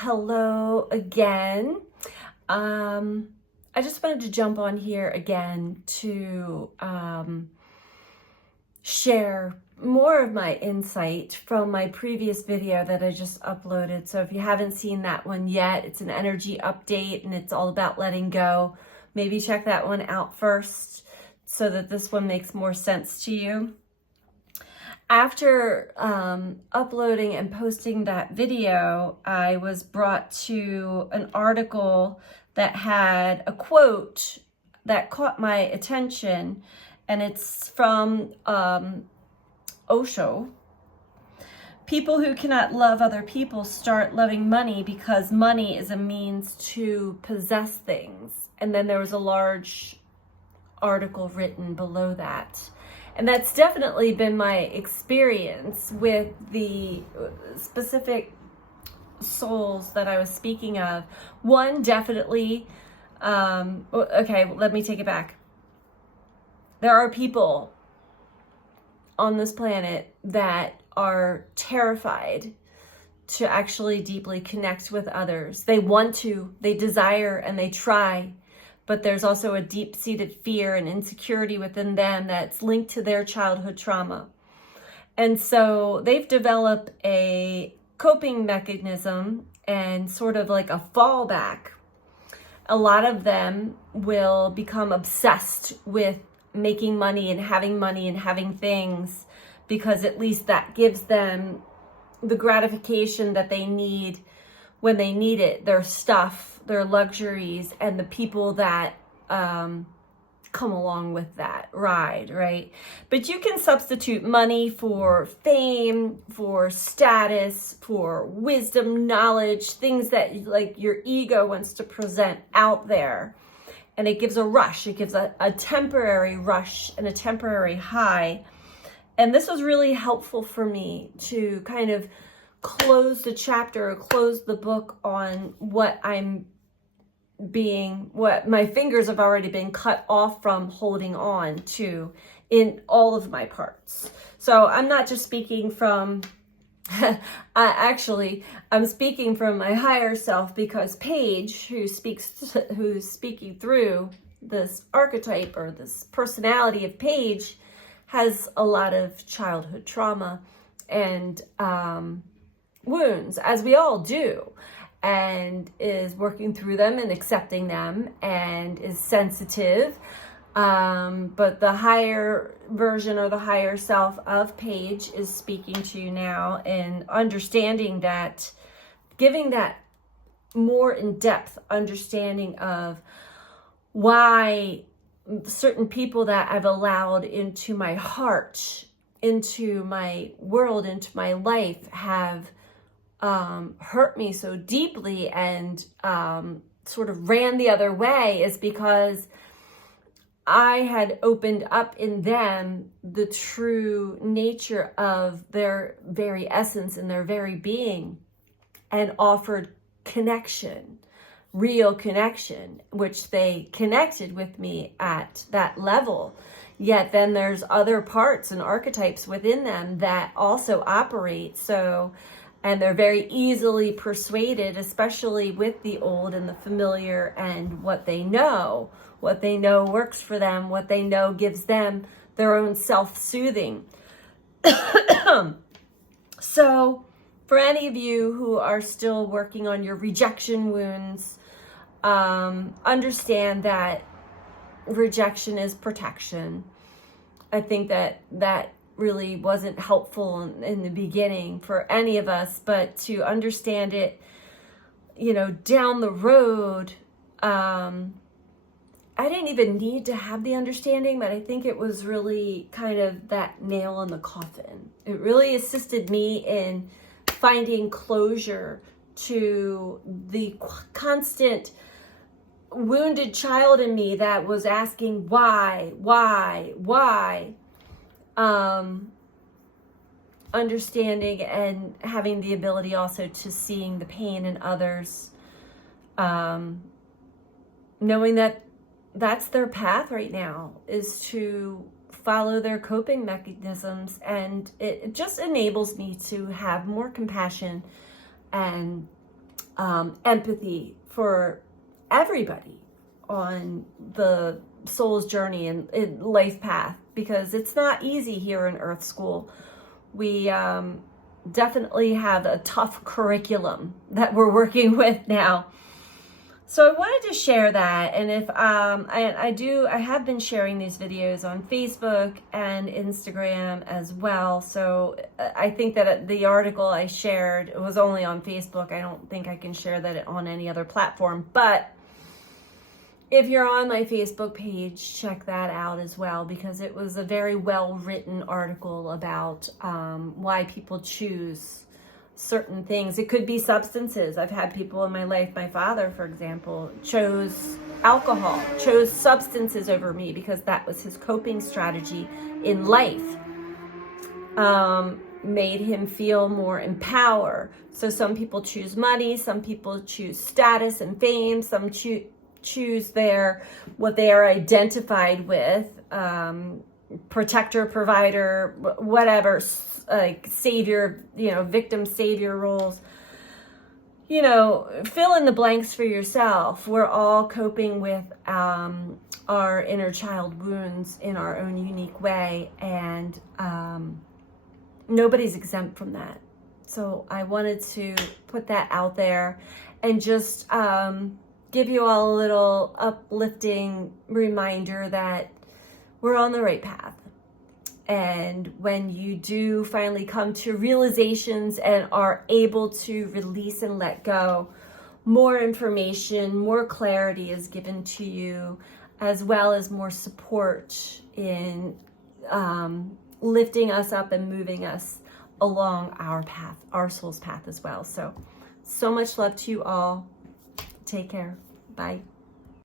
Hello again. I just wanted to jump on here again to share more of my insight from my previous video that I just uploaded. So if you haven't seen that one yet, it's an energy update and it's all about letting go. Maybe check that one out first so that this one makes more sense to you. After uploading and posting that video, I was brought to an article that had a quote that caught my attention, and it's from Osho. People who cannot love other people start loving money because money is a means to possess things. And then there was a large article written below that. And that's definitely been my experience with the specific souls that I was speaking of. One, definitely, okay, let me take it back. There are people on this planet that are terrified to actually deeply connect with others. They want to, they desire, and they try. But there's also a deep-seated fear and insecurity within them that's linked to their childhood trauma. And so they've developed a coping mechanism and sort of like a fallback. A lot of them will become obsessed with making money and having things, because at least that gives them the gratification that they need when they need it, their stuff, their luxuries, and the people that come along with that ride, right? But you can substitute money for fame, for status, for wisdom, knowledge, things that like your ego wants to present out there. And it gives a rush. It gives a temporary rush and a temporary high. And this was really helpful for me to kind of close the chapter or close the book on what my fingers have already been cut off from holding on to in all of my parts. So I'm not just speaking from, I'm speaking from my higher self, because Paige, who's speaking through this archetype or this personality of Paige, has a lot of childhood trauma and wounds, as we all do, and is working through them and accepting them and is sensitive. But the higher version or the higher self of Paige is speaking to you now and understanding that, giving that more in-depth understanding of why certain people that I've allowed into my heart, into my world, into my life have hurt me so deeply and sort of ran the other way, is because I had opened up in them the true nature of their very essence and their very being, and offered connection, real connection, which they connected with me at that level. Yet then there's other parts and archetypes within them that also operate. And they're very easily persuaded, especially with the old and the familiar and what they know works for them, what they know gives them their own self-soothing. So for any of you who are still working on your rejection wounds, understand that rejection is protection. I think that really wasn't helpful in the beginning for any of us, but to understand it, down the road, I didn't even need to have the understanding, but I think it was really kind of that nail in the coffin. It really assisted me in finding closure to the constant wounded child in me that was asking why. Understanding and having the ability also to seeing the pain in others, knowing that that's their path right now, is to follow their coping mechanisms, and it just enables me to have more compassion and empathy for everybody on the soul's journey and life path, because it's not easy here in Earth School. We definitely have a tough curriculum that we're working with now. So I wanted to share that, and if I have been sharing these videos on Facebook and Instagram as well. So I think that the article I shared was only on Facebook. I don't think I can share that on any other platform. But if you're on my Facebook page, check that out as well, because it was a very well written article about why people choose certain things. It could be substances. I've had people in my life, my father, for example, chose alcohol, chose substances over me because that was his coping strategy in life. Made him feel more empowered. So some people choose money, some people choose status and fame, some choose what they are identified with, protector, provider, whatever, like savior, victim savior roles. Fill in the blanks for yourself. We're all coping with our inner child wounds in our own unique way, and nobody's exempt from that. So I wanted to put that out there and just give you all a little uplifting reminder that we're on the right path. And when you do finally come to realizations and are able to release and let go, more information, more clarity is given to you, as well as more support in lifting us up and moving us along our path, our soul's path as well. So much love to you all. Take care. Bye.